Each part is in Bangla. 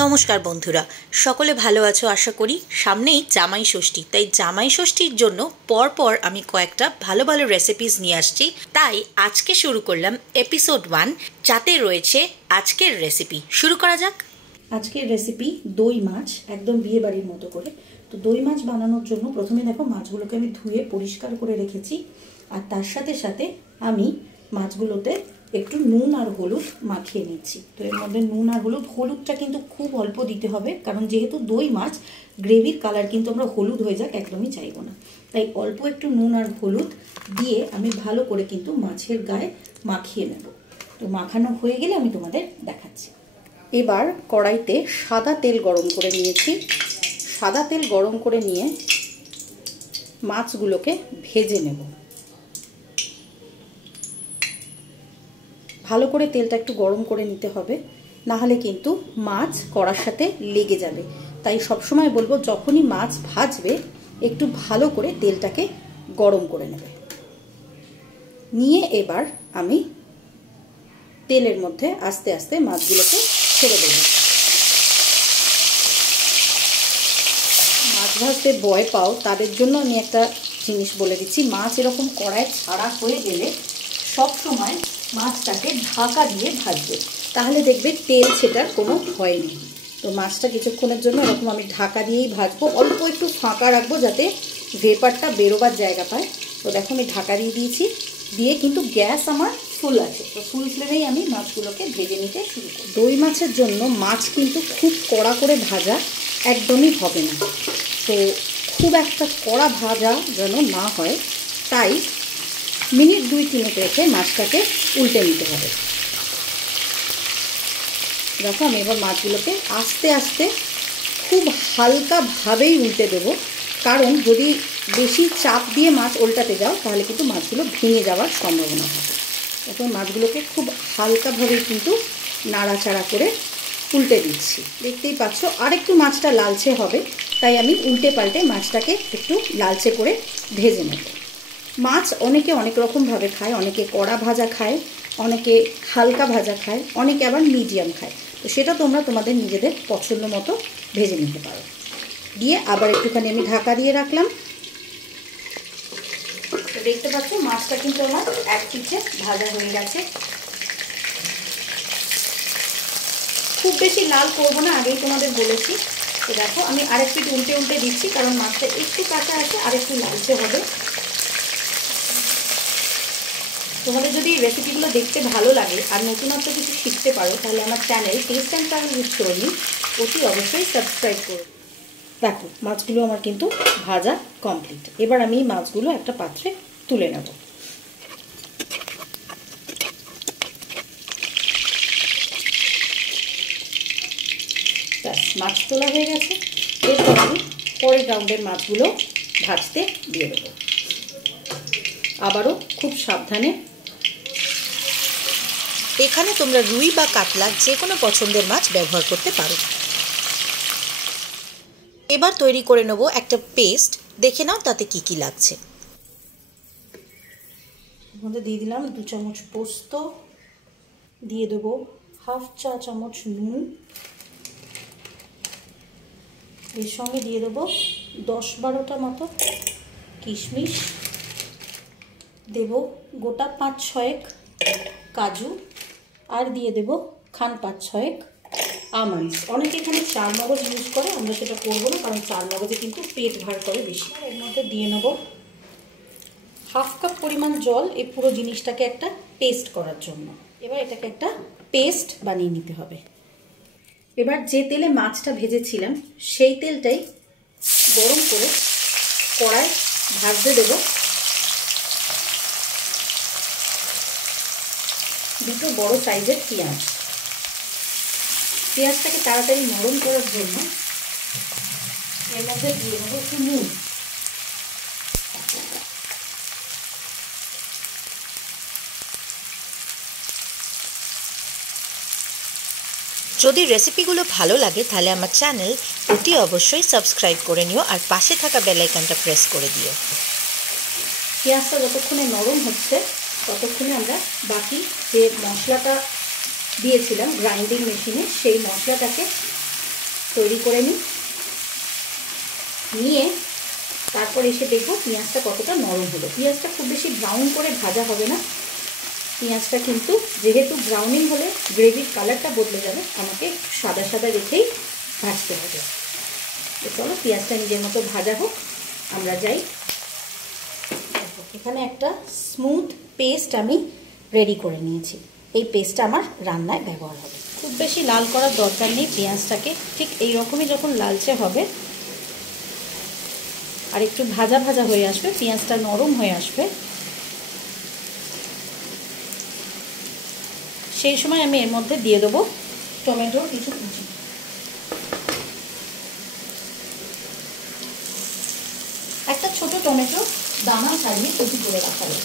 নমস্কার বন্ধুরা, সকলে ভালো আছো আশা করি। সামনেই জামাই ষষ্ঠী, তাই জামাই ষষ্ঠীর জন্য পরপর আমি কয়েকটা ভালো ভালো রেসিপিস নিয়ে আসছি। তাই আজকে শুরু করলাম এপিসোড 1, যাতে রয়েছে আজকের রেসিপি। শুরু করা যাক। আজকের রেসিপি দই মাছ, একদম বিয়ে বাড়ির মতো করে। তো দই মাছ বানানোর জন্য প্রথমে দেখো মাছগুলোকে আমি ধুয়ে পরিষ্কার করে রেখেছি, আর তার সাথে সাথে আমি মাছগুলোতে একটু নুন আর হলুদ মাখিয়ে নিচ্ছি। তো এর মধ্যে নুন আর হলুদটা কিন্তু খুব অল্প দিতে হবে, কারণ যেহেতু দই মাছ, গ্রেভির কালার কিন্তু আমরা হলুদ হয়ে যাক একদমই চাইবো না। তাই অল্প একটু নুন আর হলুদ দিয়ে আমি ভালো করে কিন্তু মাছের গায়ে মাখিয়ে নেব। তো মাখানো হয়ে গেলে আমি তোমাদের দেখাচ্ছি। এবার কড়াইতে সাদা তেল গরম করে নিয়েছি। সাদা তেল গরম করে নিয়ে মাছগুলোকে ভেজে নেব। ভালো করে তেলটা একটু গরম করে নিতে হবে, না হলে কিন্তু মাছ কড়ার সাথে লেগে যাবে। তাই সবসময় বলবো, যখনই মাছ ভাজবে একটু ভালো করে তেলটাকে গরম করে নেবে। নিয়ে এবার আমি তেলের মধ্যে আস্তে আস্তে মাছগুলোকে ছেড়ে দেব। মাছ ভাজতে ভয় পাও তাদের জন্য আমি একটা জিনিস বলে দিচ্ছি। মাছ এরকম কড়াই ছাড়া হয়ে গেলে সব সময় মাছটাকে ঢাকা দিয়ে ভাজবে, তাহলে দেখবে তেল ছেটার কোনো ভয় নেই। তো মাছটা কিছুক্ষণের জন্য এরকম আমি ঢাকা দিয়েই ভাজবো, অল্প একটু ফাঁকা রাখবো যাতে ভেপারটা বেরোবার জায়গা পায়। তো দেখো আমি ঢাকা দিয়ে দিয়েছি, দিয়ে কিন্তু গ্যাস আমার ফুল আছে। তো ফুল ফ্লেমেই আমি মাছগুলোকে ভেজে নিতে শুরু করি। দই মাছের জন্য মাছ কিন্তু খুব কড়া করে ভাজা একদমই হবে না। তো খুব একটা কড়া ভাজা যেন না হয়, তাই মিনিট 2-3 রেখে মাছটাকে উল্টে নিতে হবে। দেখো আমি এবার মাছগুলোকে আস্তে আস্তে খুব হালকাভাবেই উল্টে দেবো, কারণ যদি বেশি চাপ দিয়ে মাছ উল্টাতে যাও তাহলে কিন্তু মাছগুলো ভেঙে যাওয়ার সম্ভাবনা থাকে। এখন মাছগুলোকে খুব হালকাভাবেই কিন্তু নাড়াচাড়া করে উল্টে দিচ্ছি। দেখতেই পাচ্ছ আরেকটু মাছটা লালচে হবে, তাই আমি উল্টে পাল্টে মাছটাকে একটু লালচে করে ভেজে নেব। মাছ অনেকে অনেক রকমভাবে খায়, অনেকে কড়া ভাজা খায়, অনেকে হালকা ভাজা খায়, অনেকে আবার মিডিয়াম খায়। তো সেটা তোমরা তোমাদের নিজেদের পছন্দ মতো ভেজে নিতে পারো। দিয়ে আবার একটুখানি আমি ঢাকা দিয়ে রাখলাম। তো দেখতে পাচ্ছ মাছটা কিন্তু আমার এক পিঠে ভাজা হয়ে গেছে। খুব বেশি লাল করবো না, আগেই তোমাদের বলেছি। তো দেখো আমি আরেক পিঠ উল্টে উল্টে দিচ্ছি, কারণ মাছটা একটু কাঁচা আছে, আর একটু লালচে হবে। তোমাদের যদি রেসিপিগুলো দেখতে ভালো লাগে আর নতুনত্ব কিছু শিখতে পারো, তাহলে আমার channel test and travel with Sohini অতি অবশ্যই সাবস্ক্রাইব করো। দেখো মাছগুলো আমার কিন্তু ভাজা কমপ্লিট। এবার আমি মাছগুলো একটা পাত্রে তুলে নেব। ব্যাস, মাছ তোলা হয়ে গেছে। এরপর আমি পরের রাউন্ডের মাছগুলো ভাজতে দিয়ে দেবো। আবারও খুব সাবধানে। এখানে তোমরা রুই বা কাতলা যে কোনো পছন্দের মাছ ব্যবহার করতে পারো। এবার তৈরি করে নেব একটা পেস্ট। দেখে নাও তাতে কি কি লাগছে। এর মধ্যে দিয়ে দিলাম 2 চামচ পোস্ত, দিয়ে দেবো 1/2 চা চামচ নুন, এর সঙ্গে দিয়ে দেবো 10-12টা মতো কিশমিশ, দেব গোটা 5-6 কাজু, আর দিয়ে দেব খান 5-6 আমন্ডস। অনেকে এখানে 4 মগজ ইউজ করে, আমরা সেটা করবো না, কারণ 4 মগজে কিন্তু পেট ভার করে বেশি। এর মধ্যে দিয়ে নেব 1/2 কাপ পরিমাণ জল, এই পুরো জিনিসটাকে একটা পেস্ট করার জন্য। এবার এটাকে একটা পেস্ট বানিয়ে নিতে হবে। এবার যে তেলে মাছটা ভেজেছিলাম সেই তেলটাই গরম করে কড়াই ভাজতে দেব 2 বড় সাইজের পেঁয়াজ। পেঁয়াজটাকে তাড়াতাড়ি নরম করার জন্য এর মধ্যে দিয়ে দেবো একটু নুন। যদি রেসিপিগুলো ভালো লাগে তাহলে আমার চ্যানেল অতি অবশ্যই সাবস্ক্রাইব করে নিও, আর পাশে থাকা বেল আইকনটা প্রেস করে দিও। পেঁয়াজটা যতক্ষণে নরম হচ্ছে ততক্ষণে আমরা বাকি যে মশলাটা দিয়েছিলাম গ্রাইন্ডিং মেশিনে, সেই মশলাটাকে তৈরি করে নিই। নিয়ে তারপর এসে দেখবো পেঁয়াজটা কতটা নরম হলো। পেঁয়াজটা খুব বেশি ব্রাউন করে ভাজা হবে না। পেঁয়াজটা কিন্তু যেহেতু ব্রাউনিং হলে গ্রেভির কালারটা বদলে যাবে, আমাকে সাদা সাদা রেখেই ভাজতে হবে। তো চলো পেঁয়াজটা নিজের মতো ভাজা হোক, আমরা যাই। এখানে একটা স্মুথ পেস্ট আমি রেডি করে নিয়েছি। এই পেস্টটা আমার রান্নায় ব্যবহার হবে। খুব বেশি লাল করার দরকার নেই পেঁয়াজটাকে, ঠিক এই রকমই যখন লালচে হবে আর একটু ভাজা ভাজা হয়ে আসবে, পেঁয়াজটা নরম হয়ে আসবে, সেই সময় আমি এর মধ্যে দিয়ে দেবো টমেটোর কিছু কুচি। একটা ছোট টমেটো দানা ছাড়িয়ে কুচি করে রাখা হবে।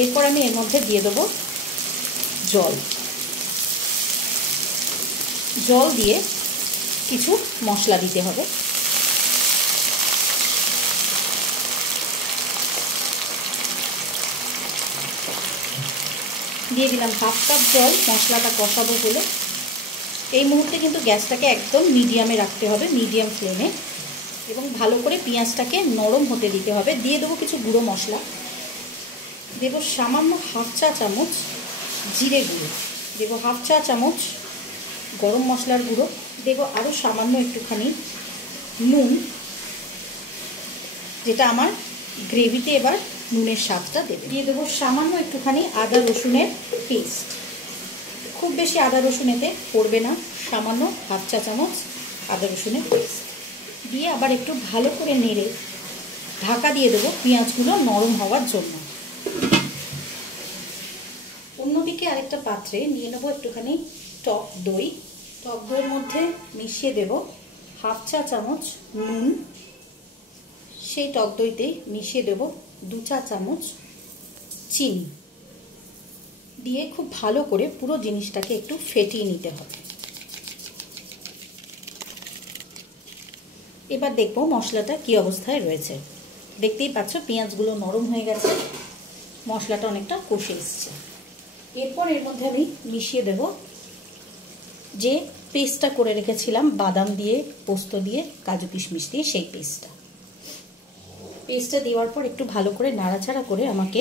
এরপর আমি এর মধ্যে দিয়ে দেবো জল। জল দিয়ে কিছু মশলা দিতে হবে। দিয়ে দিলাম 1/2 কাপ জল, মশলাটা কষাবো বলে। এই মুহূর্তে কিন্তু গ্যাসটাকে একদম মিডিয়ামে রাখতে হবে, মিডিয়াম ফ্লেমে, এবং ভালো করে পেঁয়াজটাকে নরম হতে দিতে হবে। দিয়ে দেবো কিছু গুঁড়ো মশলা, দেবো সামান্য 1/2 চা চামচ জিরে গুঁড়ো, দেবো 1/2 চা চামচ গরম মশলার গুঁড়ো, দেবো আরও সামান্য একটুখানি নুন, যেটা আমার গ্রেভিতে এবার নুনের স্বাদটা দেবে। দিয়ে দেবো সামান্য একটুখানি আদা রসুনের পেস্ট। খুব বেশি আদা রসুন এতে পড়বে না, সামান্য 1/2 চা চামচ আদা রসুনের পেস্ট দিয়ে আবার একটু ভালো করে নেড়ে ঢাকা দিয়ে দেবো পেঁয়াজগুলো নরম হওয়ার জন্য। অন্যদিকে আরেকটা পাত্রে নিয়ে নেবো একটুখানি টক দই। টক দইয়ের মধ্যে মিশিয়ে দেব 1/2 চা চামচ নুন। সেই টক দইতেই মিশিয়ে দেব 2 চা চামচ চিনি দিয়ে খুব ভালো করে পুরো জিনিসটাকে একটু ফেটিয়ে নিতে হবে। এবার দেখবো মশলাটা কি অবস্থায় রয়েছে। দেখতেই পাচ্ছ পেঁয়াজগুলো নরম হয়ে গেছে, মশলাটা অনেকটা কষে এসছে। এরপর এর মধ্যে আমি মিশিয়ে দেব যে পেস্টটা করে রেখেছিলাম বাদাম দিয়ে, পোস্ত দিয়ে, কাজু কিশমিশ দিয়ে, সেই পেস্টটা দেওয়ার পর একটু ভালো করে নাড়াচাড়া করে আমাকে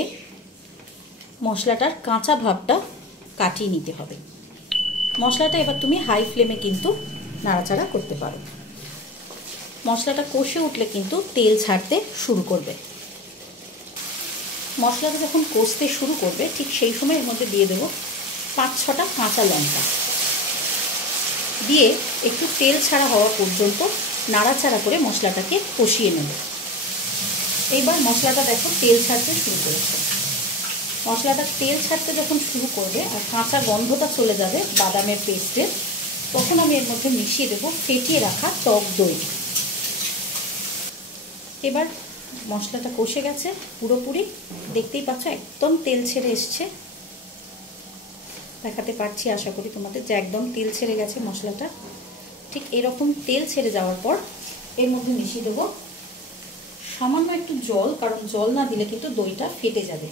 মশলাটার কাঁচা ভাবটা কাটিয়ে নিতে হবে। মশলাটা এবার তুমি হাই ফ্লেমে কিন্তু নাড়াচাড়া করতে পারো। মশলাটা কষে উঠলে কিন্তু তেল ছাড়তে শুরু করবে। মশলাটা যখন কষতে শুরু করবে ঠিক সেই সময় এর মধ্যে দিয়ে দেবো 5-6টা কাঁচা লঙ্কা দিয়ে একটু তেল ছাড়া হওয়া পর্যন্ত নাড়াচাড়া করে মশলাটাকে কষিয়ে নেব। এইবার মশলাটা দেখো তেল ছাড়তে শুরু করেছে। মশলাটা তেল ছাড়তে যখন শুরু করবে আর কাঁচা গন্ধটা চলে যাবে বাদামের পেস্টের, তখন আমি এর মধ্যে মিশিয়ে দেবো ফেটিয়ে রাখা টক দই। এবার মশলাটা কষে গেছে পুরোপুরি, দেখতেই পাচ্ছ একদম তেল ছেড়ে এসছে। দেখাতে পারছি আশা করি তোমাদের যে একদম তেল ছেড়ে গেছে মশলাটা। ঠিক এরকম তেল ছেড়ে যাওয়ার পর এর মধ্যে মিশিয়ে দেবো সামান্য একটু জল, কারণ জল না দিলে কিন্তু দইটা ফেটে যাবে।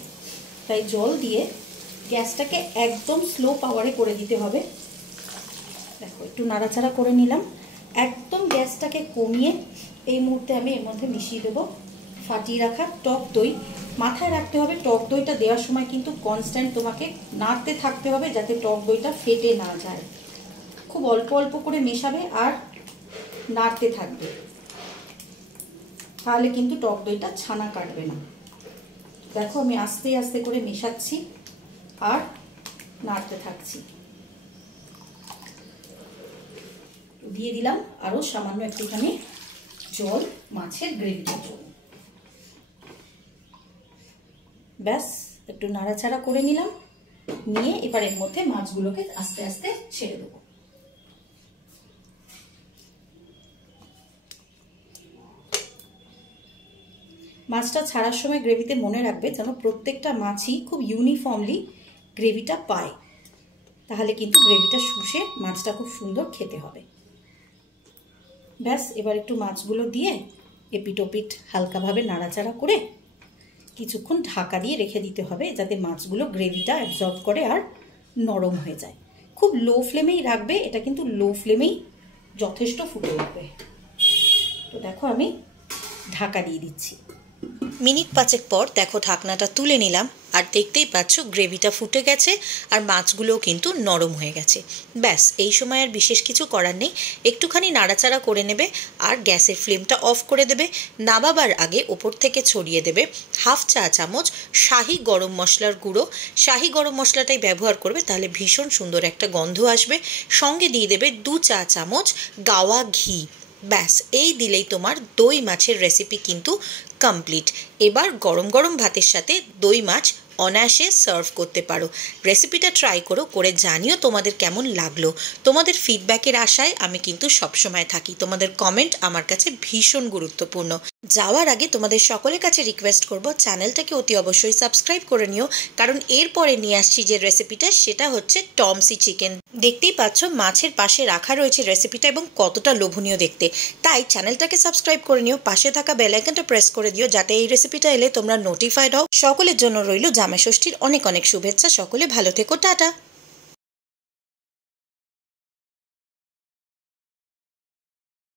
তাই জল দিয়ে গ্যাসটাকে একদম স্লো পাওয়ারে করে দিতে হবে। দেখো একটু নাড়াচাড়া করে নিলাম। একদম গ্যাসটাকে কমিয়ে এই মুহূর্তে আমি এর মধ্যে মিশিয়ে দেবো ফাটিয়ে রাখা টক দই। মাথায় রাখতে হবে টক দইটা দেওয়ার সময় কিন্তু কনস্ট্যান্ট তোমাকে নাড়তে থাকতে হবে যাতে টক দইটা ফেটে না যায়। খুব অল্প অল্প করে মেশাবে আর নাড়তে থাকবে, তাহলে কিন্তু টক দইটা ছানা কাটবে না। দেখো আমি আস্তে আস্তে করে মেশাচ্ছি আর নাড়তে থাকছি। দিয়ে দিলাম আরও সামান্য একটুখানি জল মাছের গ্রেভিটার জন্য। ব্যাস একটু নাড়াচাড়া করে নিলাম, নিয়ে এবার এর মধ্যে মাছগুলোকে আস্তে আস্তে ছেড়ে দেবো। মাছটা ছাড়ার সময় গ্রেভিতে মনে রাখবে যেন প্রত্যেকটা মাছই খুব ইউনিফর্মলি গ্রেভিটা পায়, তাহলে কিন্তু গ্রেভিটা শুষে মাছটা খুব সুন্দর খেতে হবে। ব্যাস এবার একটু মাছগুলো দিয়ে এপিট ওপিট হালকাভাবে নাড়াচাড়া করে কিছুক্ষণ ঢাকা দিয়ে রেখে দিতে হবে যাতে মাছগুলো গ্রেভিটা অ্যাবজর্ব করে আর নরম হয়ে যায়। খুব লো ফ্লেমেই রাখবে, এটা কিন্তু লো ফ্লেমেই যথেষ্ট ফুটে উঠবে। তো দেখো আমি ঢাকা দিয়ে দিচ্ছি। মিনিট 5 পর দেখো ঢাকনাটা তুলে নিলাম, আর দেখতেই পাচ্ছ গ্রেভিটা ফুটে গেছে আর মাছগুলোও কিন্তু নরম হয়ে গেছে। ব্যাস এই সময় আর বিশেষ কিছু করার নেই, একটুখানি নাড়াচাড়া করে নেবে আর গ্যাসের ফ্লেমটা অফ করে দেবে। নামাবার আগে ওপর থেকে ছড়িয়ে দেবে 1/2 চা চামচ শাহি গরম মশলার গুঁড়ো। শাহি গরম মশলাটাই ব্যবহার করবে, তাহলে ভীষণ সুন্দর একটা গন্ধ আসবে। সঙ্গে দিয়ে দেবে 2 চা চামচ গাওয়া ঘি। ব্যাস এই দিলেই তোমার দই মাছের রেসিপি কিন্তু কমপ্লিট। এবার গরম গরম ভাতের সাথে দই মাছ অনায়াসে সার্ভ করতে পারো। রেসিপিটা ট্রাই করো, করে জানিও তোমাদের কেমন লাগলো। তোমাদের ফিডব্যাকের আশায় আমি কিন্তু সবসময় থাকি, তোমাদের কমেন্ট আমার কাছে ভীষণ গুরুত্বপূর্ণ। যাওয়ার আগে তোমাদের সকলের কাছে রিকোয়েস্ট করব, চ্যানেলটাকে অতি অবশ্যই সাবস্ক্রাইব করে নিও, কারণ এরপরে নিয়ে আসছি যে রেসিপিটা সেটা হচ্ছে টমসি চিকেন। দেখতেই পাচ্ছ মাছের পাশে রাখা রয়েছে রেসিপিটা এবং কতটা লোভনীয় দেখতে। তাই চ্যানেলটাকে সাবস্ক্রাইব করে নিও, পাশে থাকা বেল আইকনটা প্রেস করে দিও যাতে এই রেসিপিটা এলে তোমরা নোটিফাইড হও। সকলের জন্য রইল জামাই ষষ্ঠীর অনেক অনেক শুভেচ্ছা। সকলে ভালো থেকো, টাটা।